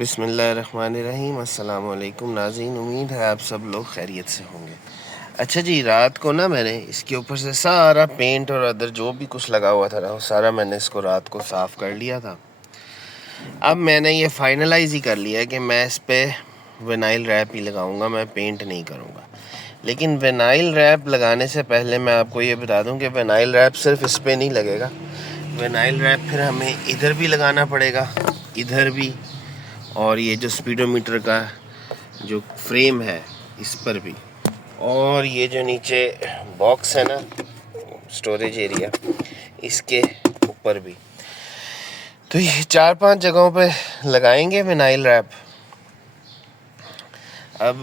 बिस्मिल्लाहिर्रहमानिर्रहीम। अस्सलाम वालेकुम नाज़रीन, उम्मीद है आप सब लोग खैरियत से होंगे। अच्छा जी, रात को ना मैंने इसके ऊपर से सारा पेंट और अदर जो भी कुछ लगा हुआ था ना, वो सारा मैंने इसको रात को साफ़ कर लिया था। अब मैंने ये फाइनलाइज़ ही कर लिया कि मैं इस पर विनाइल रैप ही लगाऊंगा, मैं पेंट नहीं करूँगा। लेकिन विनाइल रैप लगाने से पहले मैं आपको ये बता दूं कि विनाइल रैप सिर्फ इस पर नहीं लगेगा। विनाइल रैप फिर हमें इधर भी लगाना पड़ेगा, इधर भी, और ये जो स्पीडोमीटर का जो फ्रेम है इस पर भी, और ये जो नीचे बॉक्स है ना, स्टोरेज एरिया, इसके ऊपर भी। तो ये 4-5 जगहों पे लगाएंगे विनाइल रैप। अब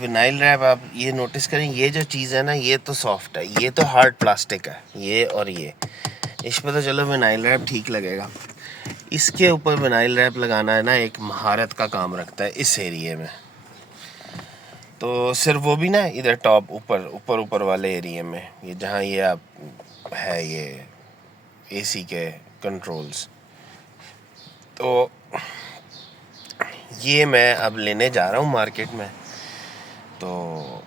विनाइल रैप आप ये नोटिस करें, ये जो चीज़ है ना, ये तो सॉफ्ट है, ये तो हार्ड प्लास्टिक है, ये और ये इस पर तो चलो विनाइल रैप ठीक लगेगा। इसके ऊपर विनाइल रैप लगाना है ना, एक महारत का काम रखता है इस एरिए में। तो सिर्फ वो भी ना, इधर टॉप ऊपर वाले एरिया में, ये जहाँ ये आप है ये एसी के कंट्रोल्स, तो ये मैं अब लेने जा रहा हूँ मार्केट में। तो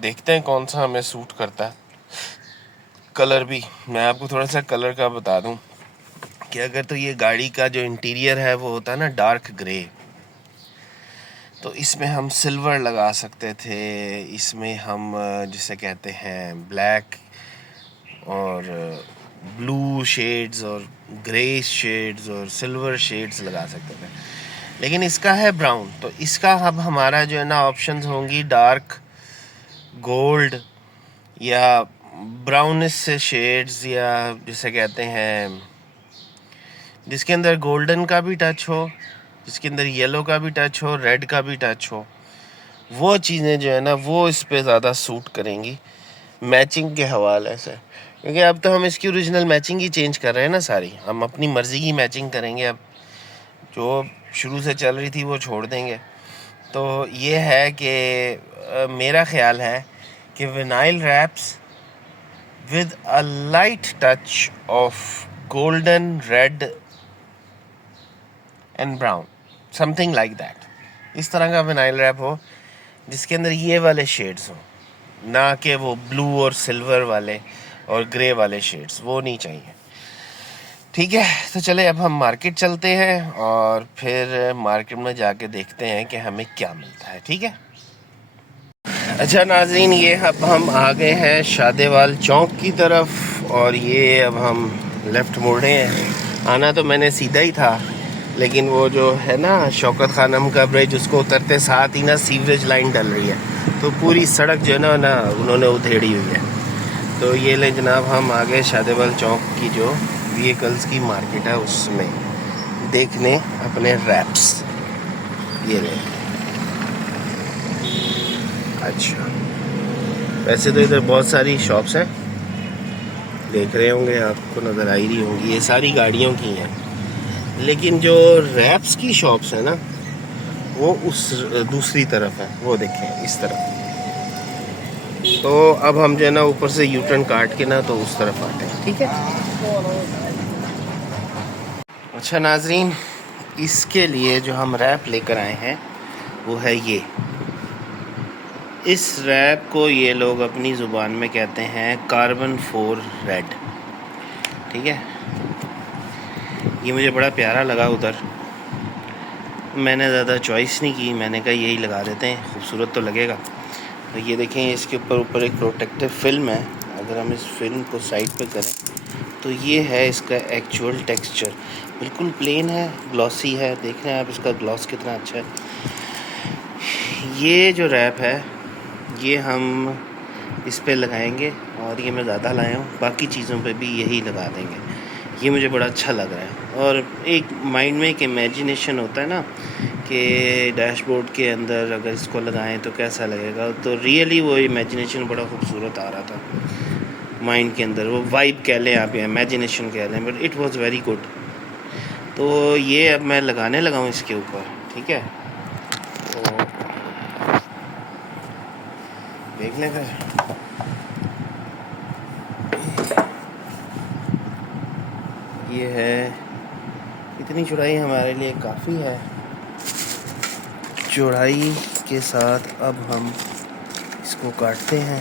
देखते हैं कौन सा हमें सूट करता है। कलर भी मैं आपको थोड़ा सा कलर का बता दूं कि अगर तो ये गाड़ी का जो इंटीरियर है वो होता है ना डार्क ग्रे, तो इसमें हम सिल्वर लगा सकते थे, इसमें हम जिसे कहते हैं ब्लैक और ब्लू शेड्स और ग्रे शेड्स और सिल्वर शेड्स लगा सकते थे। लेकिन इसका है ब्राउन, तो इसका अब हमारा जो है ना ऑप्शंस होंगी डार्क गोल्ड या ब्राउनिश से शेड्स, या जिसे कहते हैं जिसके अंदर गोल्डन का भी टच हो, जिसके अंदर येलो का भी टच हो, रेड का भी टच हो। वो चीज़ें जो है ना वो इस पे ज़्यादा सूट करेंगी मैचिंग के हवाले से, क्योंकि अब तो हम इसकी ओरिजिनल मैचिंग ही चेंज कर रहे हैं ना सारी, हम अपनी मर्ज़ी की मैचिंग करेंगे। अब जो शुरू से चल रही थी वो छोड़ देंगे। तो ये है कि मेरा ख्याल है कि vinyl wraps with a light touch of golden, red and brown, something like that, इस तरह का विनाइल रैप हो जिसके अंदर ये वाले शेड्स हो, ना कि वो ब्लू और सिल्वर वाले और ग्रे वाले शेड्स, वो नहीं चाहिए। ठीक है, तो चले अब हम मार्केट चलते हैं और फिर मार्केट में जाके देखते हैं कि हमें क्या मिलता है। ठीक है। अच्छा नाज़रीन, ये अब हम आ गए हैं शादेवाल चौक की तरफ, और ये अब हम लेफ़्ट मोड़ रहे हैं। आना तो मैंने सीधा ही था, लेकिन वो जो है ना शौकत खानम का ब्रिज, उसको उतरते साथ ही ना सीवरेज लाइन डल रही है, तो पूरी सड़क जो है ना उन्होंने उधेड़ी हुई है। तो ये ले जनाब, हम आ गए शादेवाल चौक की जो व्हीकल्स की मार्केट है उसमें देखने अपने रैप्स। ये ले, अच्छा वैसे तो इधर बहुत सारी शॉप्स हैं, देख रहे होंगे, आपको नज़र आ ही रही होंगी, ये सारी गाड़ियों की हैं। लेकिन जो रैप्स की शॉप्स है ना वो उस दूसरी तरफ है, वो देखें इस तरफ। तो अब हम जो है ना ऊपर से यू टर्न काट के ना तो उस तरफ आते हैं। ठीक है। अच्छा नाजरीन, इसके लिए जो हम रैप लेकर आए हैं वो है ये। इस रैप को ये लोग अपनी ज़ुबान में कहते हैं कार्बन 4 रेड। ठीक है, ये मुझे बड़ा प्यारा लगा। उधर मैंने ज़्यादा चॉइस नहीं की, मैंने कहा यही लगा देते हैं, खूबसूरत तो लगेगा। तो ये देखें, इसके ऊपर एक प्रोटेक्टिव फिल्म है। अगर हम इस फिल्म को साइड पे करें तो ये है इसका एक्चुअल टेक्सचर, बिल्कुल प्लेन है, ग्लॉसी है। देख रहे हैं आप इसका ग्लॉस कितना अच्छा है। ये जो रैप है ये हम इस पे लगाएंगे, और ये मैं ज़्यादा लाया हूँ, बाकी चीज़ों पे भी यही लगा देंगे। ये मुझे बड़ा अच्छा लग रहा है। और एक माइंड में एक इमेजिनेशन होता है ना कि डैशबोर्ड के अंदर अगर इसको लगाएं तो कैसा लगेगा, तो रियली वो इमेजिनेशन बड़ा खूबसूरत आ रहा था माइंड के अंदर। वो वाइब कह लें आप या इमेजिनेशन कह लें, but it was very good. तो ये अब मैं लगाने लगा हूँ इसके ऊपर। ठीक है, तो देख लें फिर। ये है इतनी चौड़ाई हमारे लिए काफ़ी है। चौड़ाई के साथ अब हम इसको काटते हैं।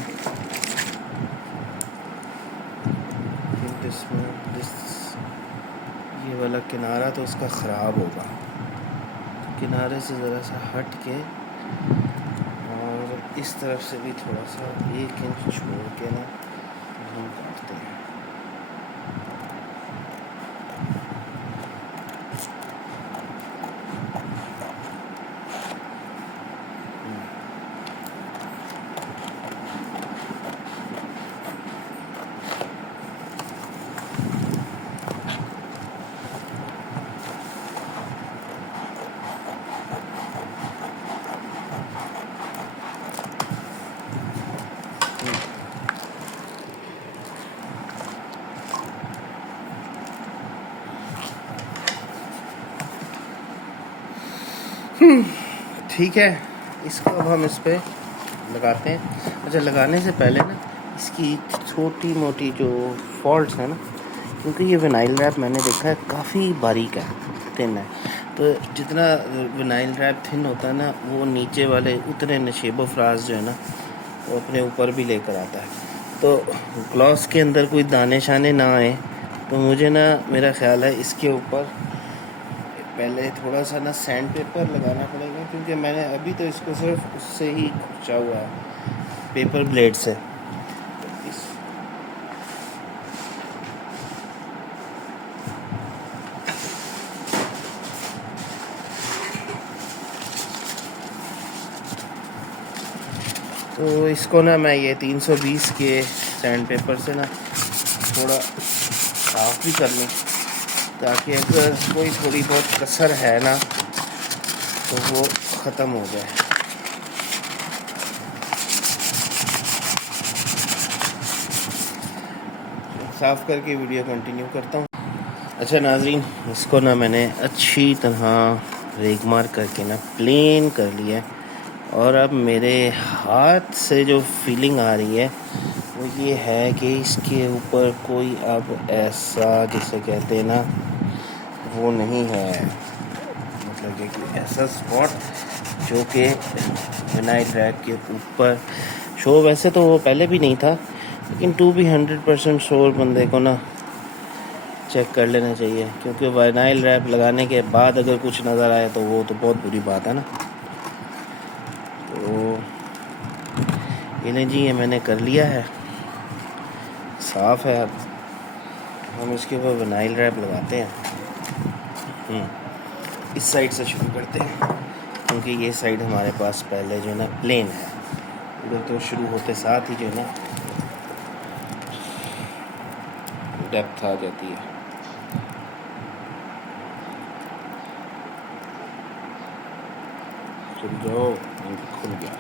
ये वाला किनारा तो उसका ख़राब होगा, किनारे से ज़रा सा हट के और इस तरफ से भी थोड़ा सा 1 इंच छोड़ के ना हम काटते हैं। ठीक है, इसको अब हम इस पे लगाते हैं। अच्छा, लगाने से पहले ना इसकी छोटी मोटी जो फॉल्ट्स हैं ना, क्योंकि ये विनाइल रैप मैंने देखा है काफ़ी बारीक है, थिन है, तो जितना विनाइल रैप थिन होता है ना, वो नीचे वाले उतने नशेबो फ्राज जो है ना वो अपने ऊपर भी लेकर आता है। तो ग्लॉस के अंदर कोई दाने शाने ना आए, तो मुझे ना मेरा ख्याल है इसके ऊपर पहले थोड़ा सा ना सैंड पेपर लगाना पड़ेगा, क्योंकि मैंने अभी तो इसको सिर्फ उससे ही खींचा हुआ है, पेपर ब्लेड से। तो इसको ना मैं ये 320 के सैंड पेपर से ना थोड़ा साफ भी कर लूँ, ताकि अगर कोई थोड़ी बहुत कसर है ना तो वो ख़त्म हो जाए। साफ़ करके वीडियो कंटिन्यू करता हूँ। अच्छा नाज़रीन, इसको ना मैंने अच्छी तरह रेगमार करके ना प्लेन कर लिया है, और अब मेरे हाथ से जो फीलिंग आ रही है वो ये है कि इसके ऊपर कोई अब ऐसा जिसे कहते हैं ना वो नहीं है, मतलब कि कोई ऐसा स्पॉट जो कि विनाइल रैप के ऊपर शो। वैसे तो वो पहले भी नहीं था, लेकिन टू बी 100% श्योर बंदे को ना चेक कर लेना चाहिए, क्योंकि विनाइल रैप लगाने के बाद अगर कुछ नज़र आए तो वो तो बहुत बुरी बात है ना। तो ये नहीं जी, ये मैंने कर लिया है, साफ़ है। अब हम इसके ऊपर विनाइल रैप लगाते हैं। इस साइड से शुरू करते हैं, क्योंकि ये साइड हमारे पास पहले जो है ना प्लेन है। उधर तो शुरू होते साथ ही जो है ना डेप्थ आ जाती है। चल जाओ, खुल गया।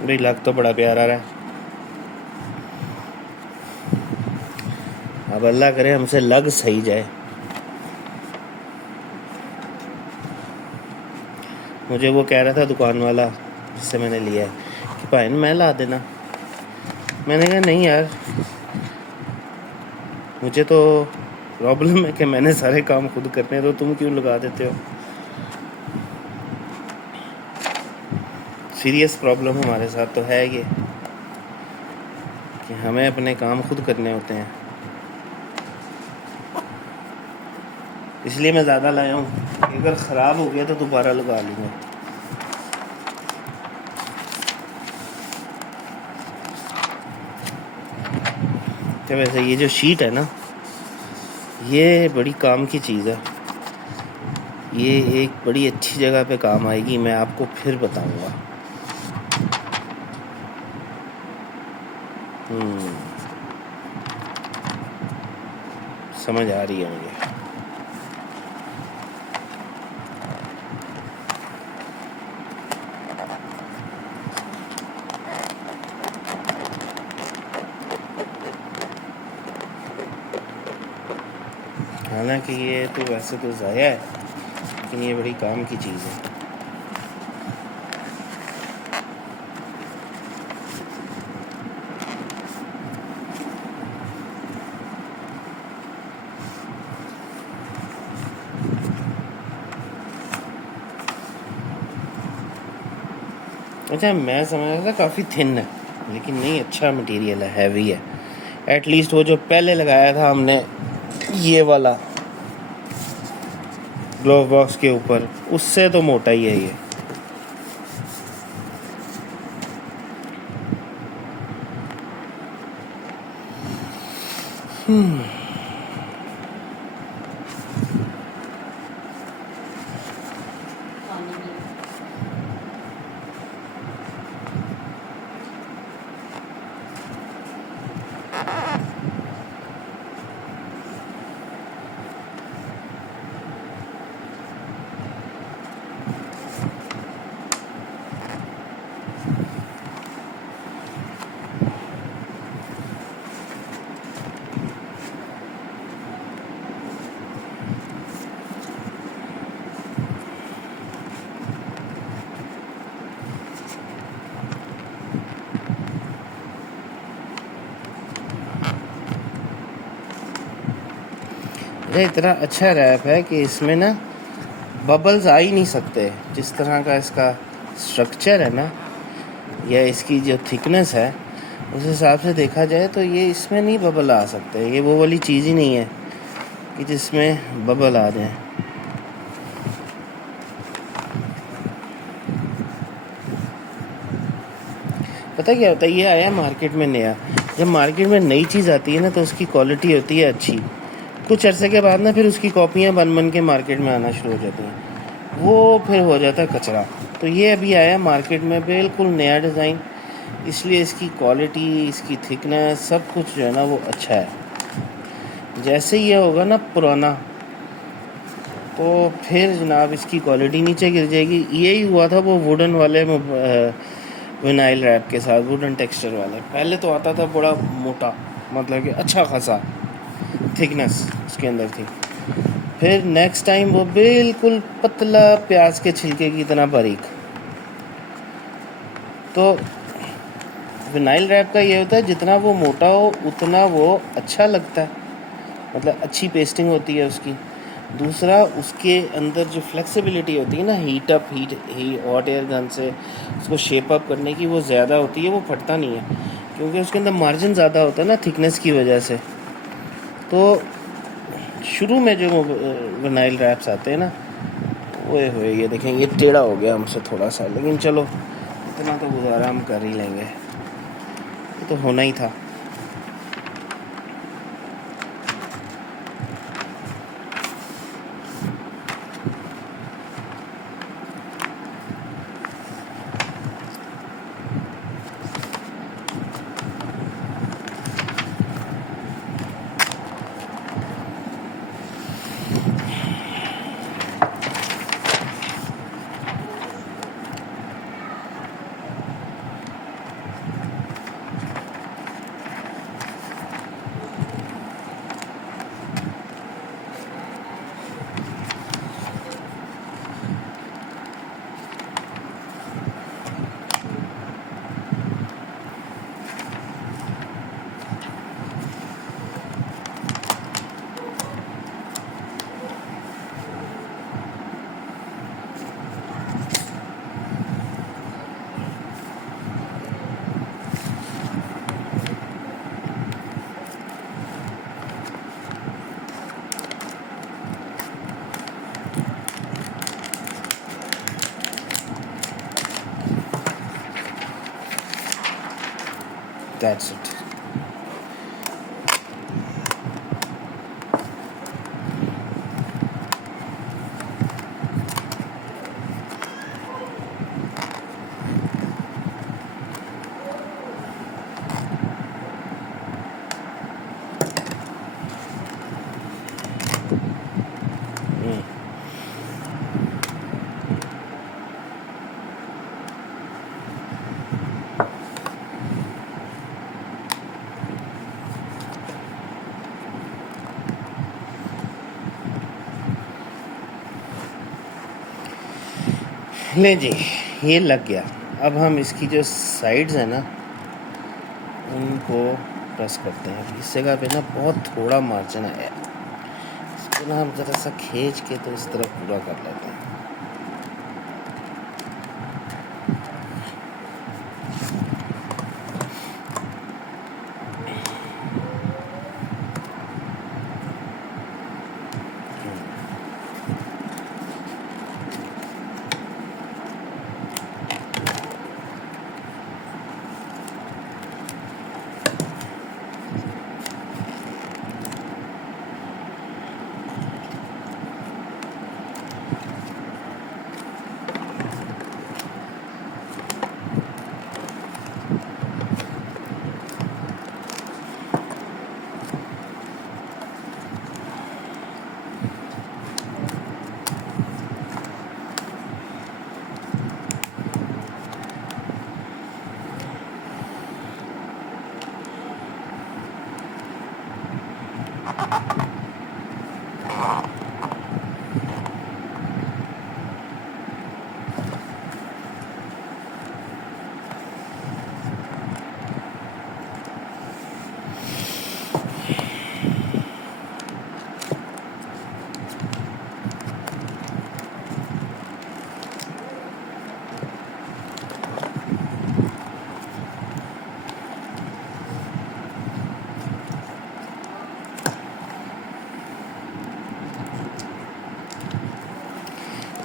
भाई लग तो बड़ा प्यारा रहा है। अब अल्लाह करे हमसे लग सही जाए। मुझे वो कह रहा था दुकान वाला जिससे मैंने लिया है कि भाई मैं ला देना। मैंने कहा नहीं यार, मुझे तो प्रॉब्लम है कि मैंने सारे काम खुद करने हैं, तो तुम क्यों लगा देते हो। सीरियस प्रॉब्लम हमारे साथ तो है ये कि हमें अपने काम खुद करने होते हैं, इसलिए मैं ज़्यादा लाया हूँ। अगर ख़राब हो गया तो दोबारा लगा लूँगा। तो वैसे ये जो शीट है ना, ये बड़ी काम की चीज़ है। ये एक बड़ी अच्छी जगह पे काम आएगी, मैं आपको फिर बताऊंगा। समझ आ रही है मुझे। हालांकि ये तो वैसे तो ज़ाया है, लेकिन ये बड़ी काम की चीज़ है। अच्छा, मैं समझ रहा था काफ़ी थिन है, लेकिन नहीं, अच्छा मटेरियल है, हैवी है। एटलीस्ट वो जो पहले लगाया था हमने ये वाला ग्लोव बॉक्स के ऊपर, उससे तो मोटा ही है ये। ये इतना अच्छा रैप है कि इसमें ना बबल्स आ ही नहीं सकते। जिस तरह का इसका स्ट्रक्चर है ना, या इसकी जो थिकनेस है, उस हिसाब से देखा जाए तो ये इसमें नहीं बबल आ सकते। ये वो वाली चीज़ ही नहीं है कि जिसमें बबल आ जाए। पता क्या होता है, ये आया मार्केट में नया। जब मार्केट में नई चीज़ आती है ना, तो उसकी क्वालिटी होती है अच्छी। कुछ अरसे के बाद ना फिर उसकी कॉपियाँ बन बन के मार्केट में आना शुरू हो जाती हैं, वो फिर हो जाता है कचरा। तो ये अभी आया मार्केट में बिल्कुल नया डिज़ाइन, इसलिए इसकी क्वालिटी, इसकी थिकनेस, सब कुछ जो है ना वो अच्छा है। जैसे ये होगा ना पुराना, तो फिर जनाब इसकी क्वालिटी नीचे गिर जाएगी। यही हुआ था वो वुडन वाले विनाइल रैप के साथ, वुडन टेक्सचर वाले। पहले तो आता था बड़ा मोटा, मतलब कि अच्छा खासा थिकनेस उसके अंदर थी। फिर नेक्स्ट टाइम वो बिल्कुल पतला, प्याज के छिलके की तरह बारीक। तो विनाइल रैप का ये होता है, जितना वो मोटा हो उतना वो अच्छा लगता है, मतलब अच्छी पेस्टिंग होती है उसकी। दूसरा, उसके अंदर जो फ्लेक्सिबिलिटी होती है ना, हॉट एयर गन से उसको शेप अप करने की, वो ज़्यादा होती है, वो फटता नहीं है, क्योंकि उसके अंदर मार्जिन ज़्यादा होता है ना थिकनेस की वजह से। तो शुरू में जो विनाइल रैप्स आते हैं ना, वो ये देखें, ये टेढ़ा हो गया हमसे थोड़ा सा, लेकिन चलो इतना तो गुजारा हम कर ही लेंगे, ये तो होना ही था। That's it. ले जी, ये लग गया। अब हम इसकी जो साइड्स हैं ना उनको प्रेस करते हैं। इस जगह पे ना बहुत थोड़ा मार्जिन है, इसको ना हम ज़रा सा खींच के तो इस तरफ पूरा कर लेते हैं।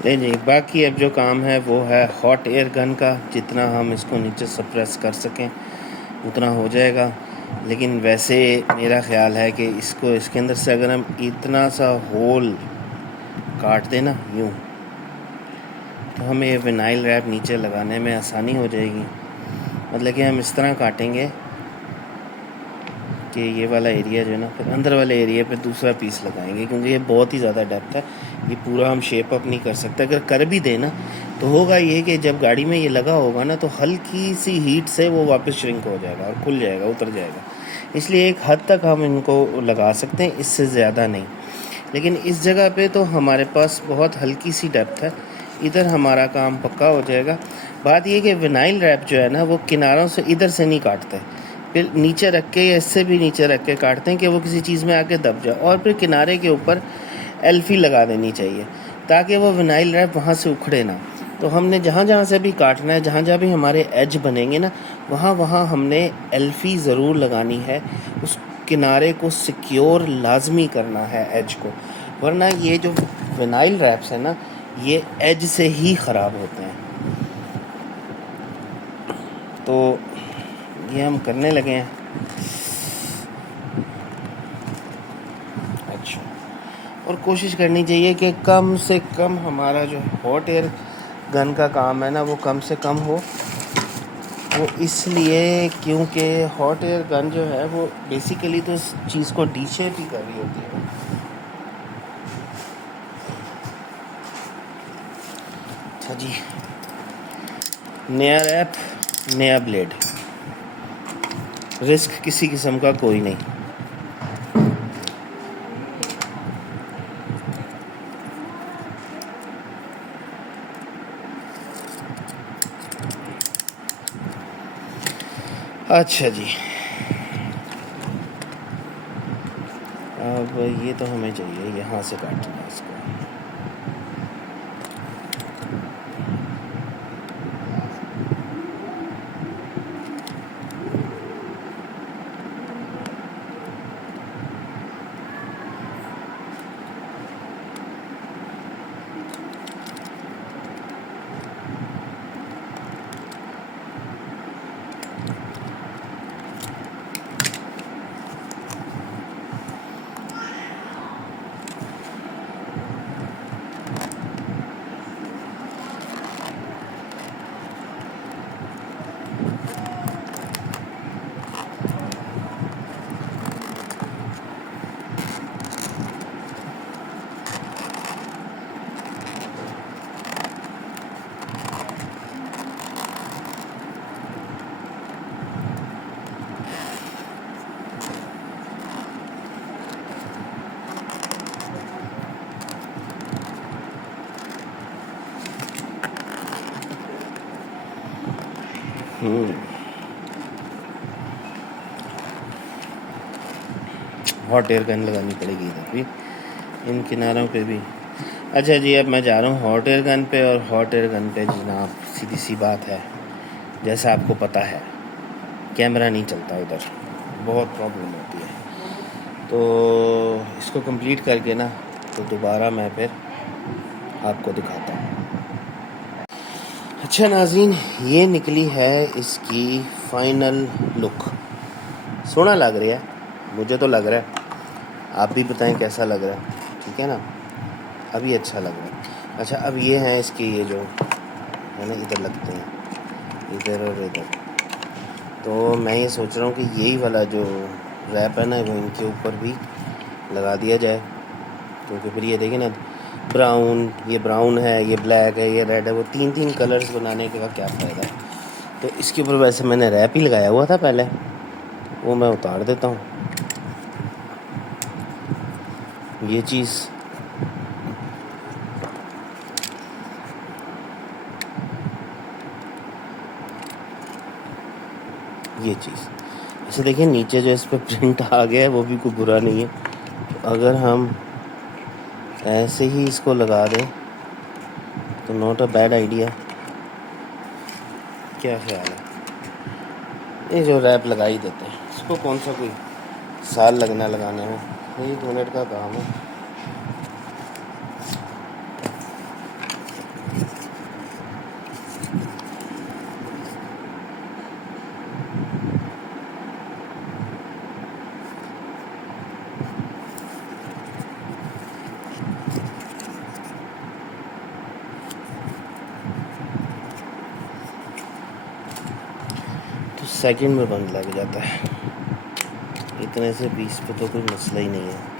नहीं, बाकी अब जो काम है वो है हॉट एयर गन का। जितना हम इसको नीचे सप्रेस कर सकें उतना हो जाएगा, लेकिन वैसे मेरा ख्याल है कि इसको इसके अंदर से अगर हम इतना सा होल काट दें ना यूँ, तो हमें ये विनाइल रैप नीचे लगाने में आसानी हो जाएगी। मतलब कि हम इस तरह काटेंगे कि ये वाला एरिया जो है ना, फिर अंदर वाले एरिया पे दूसरा पीस लगाएंगे, क्योंकि ये बहुत ही ज़्यादा डेप्थ है, ये पूरा हम शेप अप नहीं कर सकते। अगर कर भी देना तो होगा ये कि जब गाड़ी में ये लगा होगा ना तो हल्की सी हीट से वो वापस श्रिंक हो जाएगा और खुल जाएगा, उतर जाएगा। इसलिए एक हद तक हम इनको लगा सकते हैं, इससे ज़्यादा नहीं। लेकिन इस जगह पे तो हमारे पास बहुत हल्की सी डेप्थ है, इधर हमारा काम पक्का हो जाएगा। बात ये कि विनाइल रैप जो है ना वो किनारों से इधर से नहीं काटते, फिर नीचे रख के या इससे भी नीचे रख के काटते हैं कि वो किसी चीज़ में आके दब जाए, और फिर किनारे के ऊपर एल्फी लगा देनी चाहिए ताकि वो विनाइल रैप वहाँ से उखड़े ना। तो हमने जहाँ जहाँ से भी काटना है, जहाँ जहाँ भी हमारे एज बनेंगे ना, वहाँ वहाँ हमने एल्फी ज़रूर लगानी है। उस किनारे को सिक्योर लाजमी करना है एज को, वरना ये जो विनाइल रैप्स हैं ना ये एज से ही ख़राब होते हैं। तो ये हम करने लगे हैं। अच्छा, और कोशिश करनी चाहिए कि कम से कम हमारा जो हॉट एयर गन का काम है ना वो कम से कम हो। वो इसलिए क्योंकि हॉट एयर गन जो है वो बेसिकली तो इस चीज़ को डी शेप ही कर रही होती है। अच्छा जी, नया रैप नया ब्लेड, रिस्क किसी किस्म का कोई नहीं। अच्छा जी, अब ये तो हमें चाहिए यहाँ से काटना है इसको। हॉट एयर गन लगानी पड़ेगी इधर भी, इन किनारों पे भी। अच्छा जी, अब मैं जा रहा हूँ हॉट एयर गन पे। और हॉट एयर गन पे जनाब सीधी सी बात है, जैसा आपको पता है कैमरा नहीं चलता उधर, बहुत प्रॉब्लम होती है। तो इसको कंप्लीट करके ना तो दोबारा मैं फिर आपको दिखाता हूँ। अच्छा नाज़रीन, ये निकली है इसकी फाइनल लुक। सोना लग रहा है, मुझे तो लग रहा है, आप भी बताएं कैसा लग रहा है। ठीक है ना, अभी अच्छा लग रहा है। अच्छा, अब ये हैं इसके, ये जो है ना इधर लगते हैं, इधर और इधर। तो मैं ये सोच रहा हूँ कि यही वाला जो रैप है ना वो इनके ऊपर भी लगा दिया जाए, क्योंकि फिर ये देखें ना, ब्राउन, ये ब्राउन है, ये ब्लैक है, ये रेड है, वो तीन तीन कलर्स बनाने का क्या फ़ायदा है। तो इसके ऊपर वैसे मैंने रैप ही लगाया हुआ था पहले, वो मैं उतार देता हूँ ये चीज़। ये चीज़ अच्छा देखिए, नीचे जो इस पर प्रिंट आ गया है वो भी कोई बुरा नहीं है। तो अगर हम ऐसे ही इसको लगा दें तो नॉट अ बैड आइडिया। क्या ख्याल है? ये जो रैप लगा ही देते हैं, इसको कौन सा कोई साल लगना लगाने में, 1 मिनट का काम है। तो सेकंड में बंद लग जाता है, इतने से 20 पे तो कोई मसला ही नहीं है।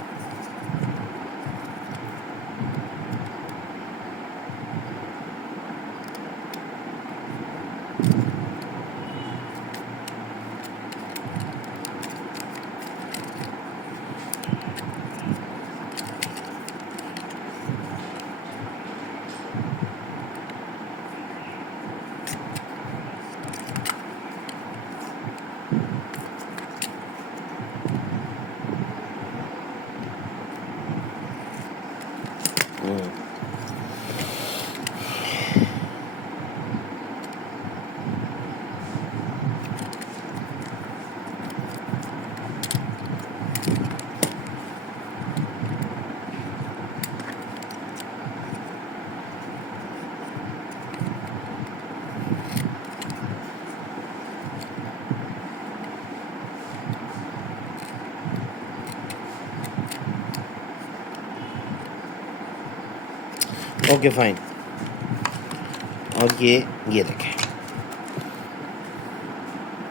Okay fine. और ये देखें,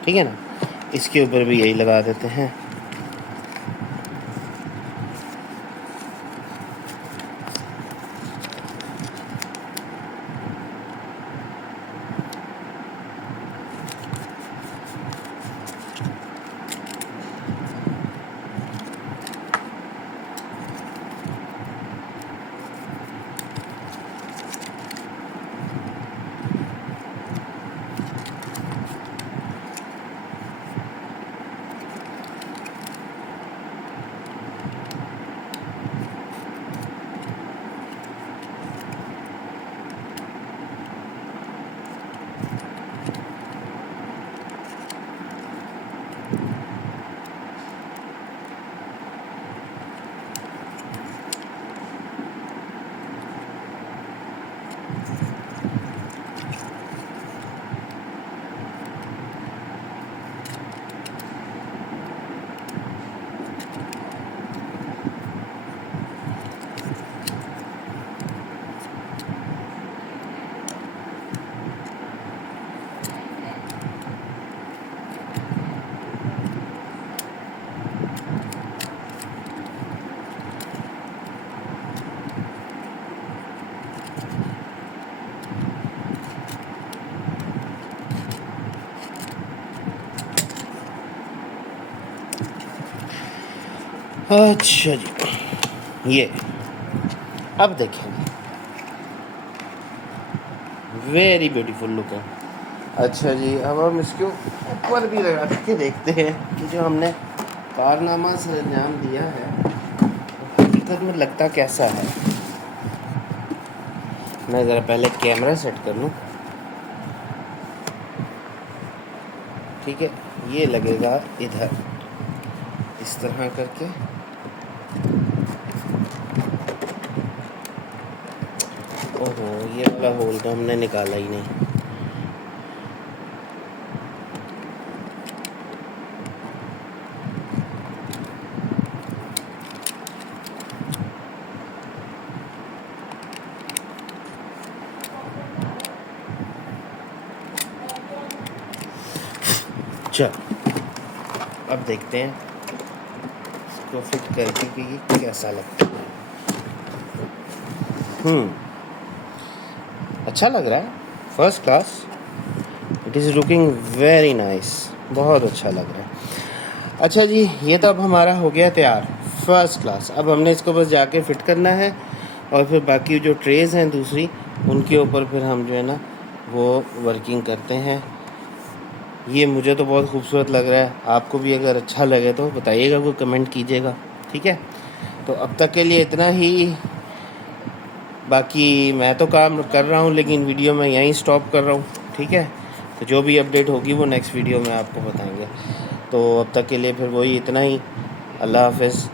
ठीक है ना, इसके ऊपर भी यही लगा देते हैं। अच्छा जी, ये अब देखेंगे, वेरी ब्यूटीफुल लुक है। अच्छा जी, अब हम इसको ऊपर भी लगा के देखते हैं कि जो हमने कारनामा से अंजाम दिया है हकीकत में लगता कैसा है। मैं ज़रा पहले कैमरा सेट कर लूँ। ठीक है, ये लगेगा इधर इस तरह करके। ओहो, ये वाला होल तो हमने निकाला ही नहीं। चल अब देखते हैं इसको फिट करके कि ये कैसा लगता है। अच्छा लग रहा है, first class. It is looking very nice, बहुत अच्छा लग रहा है। अच्छा जी, ये तो अब हमारा हो गया तैयार, फर्स्ट क्लास। अब हमने इसको बस जाके फिट करना है और फिर बाकी जो ट्रेज़ हैं दूसरी, उनके ऊपर फिर हम जो है ना वो वर्किंग करते हैं। ये मुझे तो बहुत खूबसूरत लग रहा है, आपको भी अगर अच्छा लगे तो बताइएगा, वो कमेंट कीजिएगा। ठीक है, तो अब तक के लिए इतना ही। बाकी मैं तो काम कर रहा हूँ लेकिन वीडियो मैं यहीं स्टॉप कर रहा हूँ। ठीक है, तो जो भी अपडेट होगी वो नेक्स्ट वीडियो में आपको बताएंगे। तो अब तक के लिए फिर वही इतना ही। अल्लाह हाफ़िज़।